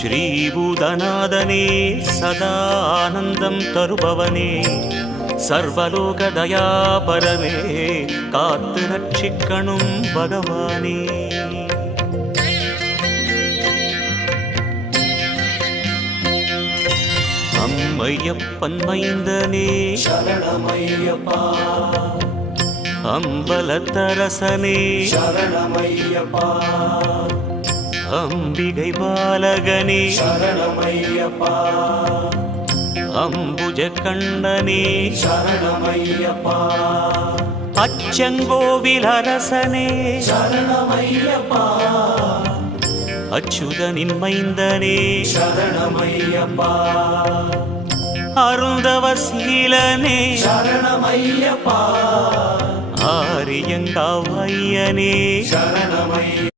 ஸ்ரீபூதநாதனே சதா ஆனந்தம் தருபவனே சர்வலோக தயாபரனே காத்து ரட்சிக்கணும் பகவானே. அம்மையப்பன் மைந்தனே சரணமையப்பா, அம்பலத்தரசனே சரணமையப்பா, அம்பிகை பாலகனே சரணமையப்பா, அம்புஜ கண்ணனே சரணமையப்பா, அச்சங்கோவில் அரசனே சரணமையப்பா, அச்சுதனின் மைந்தனே சரணமையப்பா, அருந்தவசீலனே சரணமையப்பா, ஆரியங்காவையனே சரணமையப்பா,